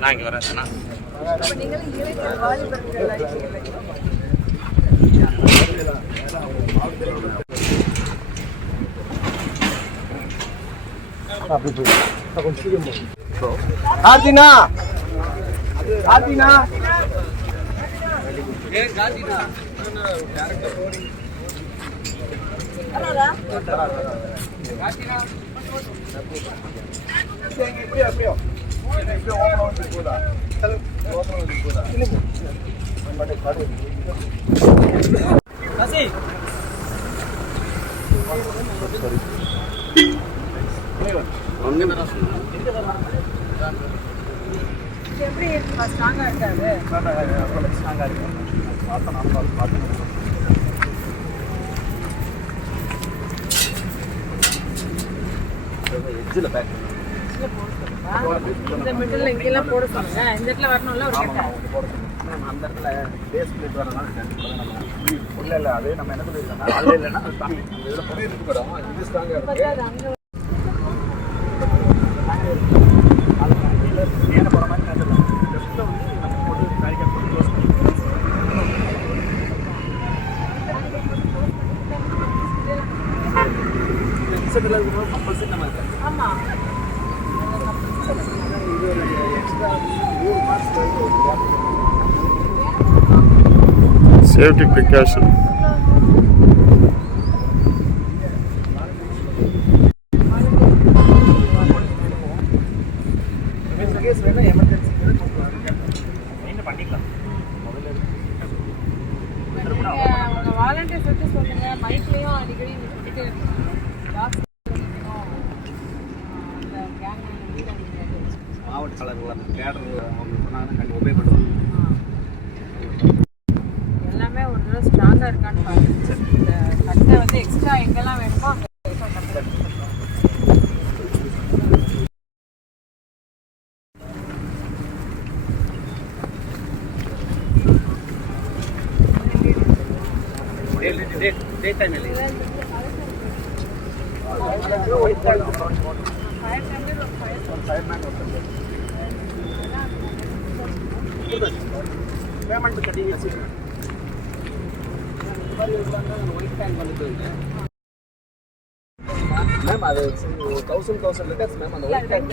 நான் இங்கே வரேன். கார்த்தினா கார்த்தினா எப்படி இருக்குமா? ஸ்ட்ராங்கா இருக்காது. ஸ்ட்ராங்கா இருக்கு. பார்த்து எட்ஜில் பேக் இந்த மிடில் இங்கெல்லாம் போட சொல்லுங்க. இந்த இடத்துல வரணும்ல ஒரு கட்டை. அந்த இடத்துல பேஸ் பிளேட் வரனால இல்லை அது நம்ம என்ன சொல்லியிருக்கோம்னா அது இல்லைன்னா அது தாங்க இதில் பொடி இருக்கு மேடம். இது ஸ்ட்ராங்காக இருக்கு. நேரம் போகிற மாதிரி நேரத்தில் ஜஸ்ட்டில் வந்து நம்ம போட்டு காய்கறி போட்டு க்ளோஸ் பண்ணி இன்செட்டில் இருக்கிறோம் கம்பல்சரி நம்ம ஆமாம். இது எக்ஸ்ட்ரா 3 மார்க்ஸ் சேஃப்டி ப்ரிகாஷன். பண்ணிக்கலாம். உங்க வாலண்டியர்ஸ் வச்சு சொல்லுங்க. மைக்லயும் அடிக்கடி சொல்லிட்டே இருக்கணும். மாவட்ட செயலர்கள் கேடர் அவங்க சொன்னாங்கன்னா கண்டிப்பாக ஒபே பண்ணுவாங்க. எல்லாமே ஒரு தடவை ஸ்ட்ராங்காக இருக்கான்னு பாருங்க. இந்த கட்டை வந்து எக்ஸ்ட்ரா எங்கெல்லாம் வேணுமோ அங்கே பேமெண்ட் கட்டிங் ஒயிட் டேங்க் வந்துட்டு மேம் அது 1000 லிட்டர்ஸ் மேம். அந்த ஒயிட் டேங்க்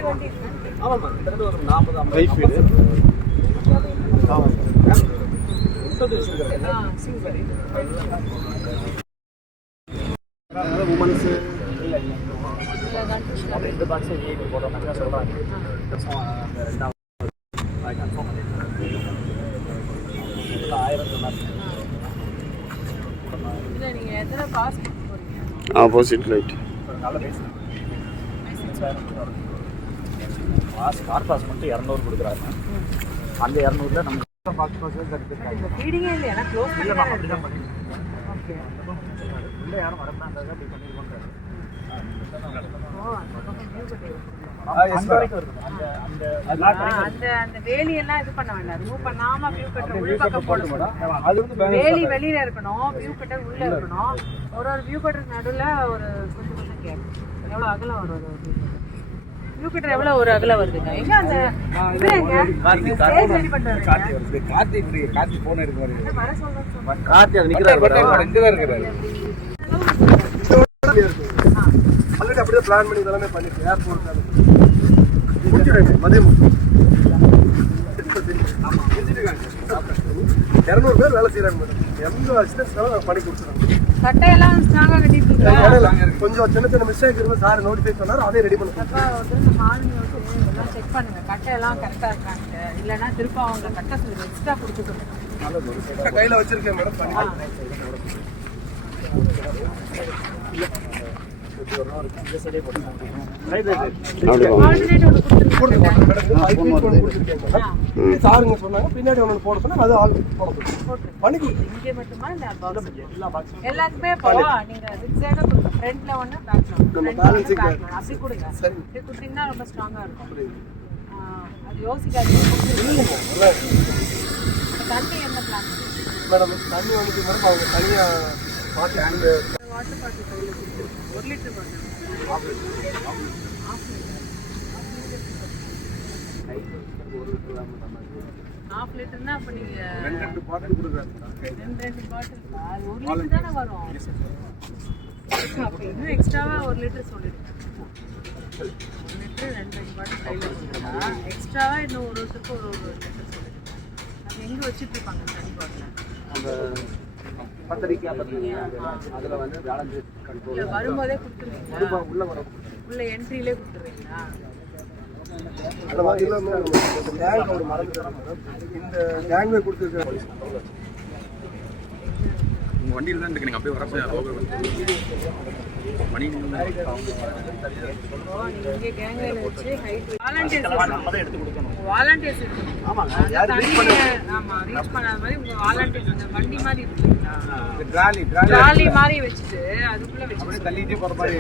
ஆமாம் மேம். கிட்டத்தட்ட ஒரு 40-50 ஃபீட் உமன்ஸ் இல்லை ரெண்டு பாக்ஸு வீட்டு போடுறோம்னாக்கா சொல்கிறாங்க. அந்த ரெண்டாவது கன்ஃபார்ம் பண்ணிட்டு 1000 சொன்னாங்க. நீங்கள் எத்தனை பாஸ் போகிறீங்க? ஆப்போசிட் லைட் நல்ல பேசுகிறேன். பாஸ் கார் பாஸ் மட்டும் 200 கொடுக்குறாங்க. அந்த 200ல் நம்ம ஃபீடிங்கே இல்லை. ஏன்னா க்ளோஸ் இல்லை மேம் அப்படி தான் பண்ணிடுவோம். ஓகே இல்லை யாரும் வரக்கூடாது அப்படி பண்ணிடுவோம். அந்த வேலியெல்லாம் இது பண்ண வேண்டாம். ரிமூவ் பண்ணாம வியூ கட்டர் உள்ள பக்கம் போடணும். வேலி வெளியில இருக்கணும், வியூ கட்டர் உள்ள இருக்கணும். ஒரு வியூ கட்டர் நடுவில் ஒரு கொஞ்சம் கேப் எவ்வளோ அகலம் வரும்? வியூ கட்டர் எவ்வளோ ஒரு அகலம் வருதுங்க? எங்க அந்த ரெடி பண்றாரு கார்த்தி போன் எடுக்கிறாரு. வர சொல்றேன். கார்த்தி அது நிக்கிறாரு. இங்க தான் இருக்காரு. ஆல்ரெடி அப்படியே பிளான் பண்ணி எல்லாமே பண்ணிட்டு ஏர்போர்ட் முடிச்சிடுங்க. மதியம் 200 பேர் வேலை செய்யறாங்க மேடம். எந்த அசிஸ்டன்ஸ்னாலும் நாங்கள் பண்ணி கொடுத்துருவோம். கட்டையெல்லாம் ஸ்ட்ராங்கா கட்டிட்டு கொஞ்சம் சின்ன சின்ன மிஸ்டேக் இருந்து சார் நோட்டிஃபை பண்ணாரு. அதே ரெடி பண்ணுவோம். எல்லாம் செக் பண்ணுங்க. கட்டையெல்லாம் கரெக்டா இருக்காங்க. இல்லைன்னா திரும்ப அவங்க கட்டை சொல்லி எக்ஸ்ட்ரா கொடுத்துக்கணும். கையில வச்சிருக்கேன் மேடம். சாருங்க சொன்னாங்க பின்னாடி ஒன்று போட சொன்னா அது ஆள் போட பண்ணி இங்கே மட்டுமா எல்லாத்துக்குமே நீங்க சிக்ஸேடா கொடுங்க. ஃப்ரண்ட்ல ஒன்று பேக்ல அப்படி கொடுங்க. அப்படி கொடுத்தீங்கன்னா ரொம்ப ஸ்ட்ராங்கா இருக்கும். அது யோசிக்காதீங்க. தண்ணி என்ன பிளான் மேடம்? தண்ணி வந்துட்டு மேடம் அவங்க தனியா பாட்டு வாட்டர் பாட்டில் கையில் கொடுத்து 1 லிட்டர் பாட்டில் ஆஃப் லிட்டர் ஒரு லிட்டர் தான் அந்த மாதிரி. ½ லிட்டர்னா அப்ப நீங்க 2 பாட்டில் கொடுக்குறாங்க. 2 பாட்டில் அது 1 லிட்டர் தானே வரும். அப்ப இன்னும் எக்ஸ்ட்ராவா 1 லிட்டர் சொல்லிடுங்க. 1 லிட்டர் 2 பாட்டில் கையில கொடுத்தா எக்ஸ்ட்ராவா இன்னும் ஒருத்தருக்கு ஒரு லிட்டர் சொல்லிடுங்க. அது எங்க வச்சிட்டு இருப்பாங்க தனி பாட்டில்? அந்த பத்திரிக்கை அதுல வந்து பேலன்ஸ் கண்ட்ரோல் வரும்போதே கொடுத்துருவீங்களா? உள்ள வர உள்ள என்ட்ரியிலே கொடுத்துருவீங்களா? அந்த மாதிரி டேங்க் ஒரு மறந்துட்டேன் மேடம். இந்த டேங்க்வே கொடுத்துருக்கேன். உங்கள் வண்டியில் தான் இருக்கு. நீங்கள் அப்படியே வரப்போ மணி இங்கே கேங்ல வச்சு ஹைட் வாலண்டியர்ஸ் இருக்கணும். ஆமாங்க. ஆமா ரீச் பண்ணாத மாதிரி உங்க வாலண்டியர்ஸ் இந்த வண்டி மாதிரி இருக்குங்களா? ட்ராலி ட்ராலி மாதிரி வச்சுட்டு அதுக்குள்ள வச்சு தள்ளிட்டே போகிற மாதிரி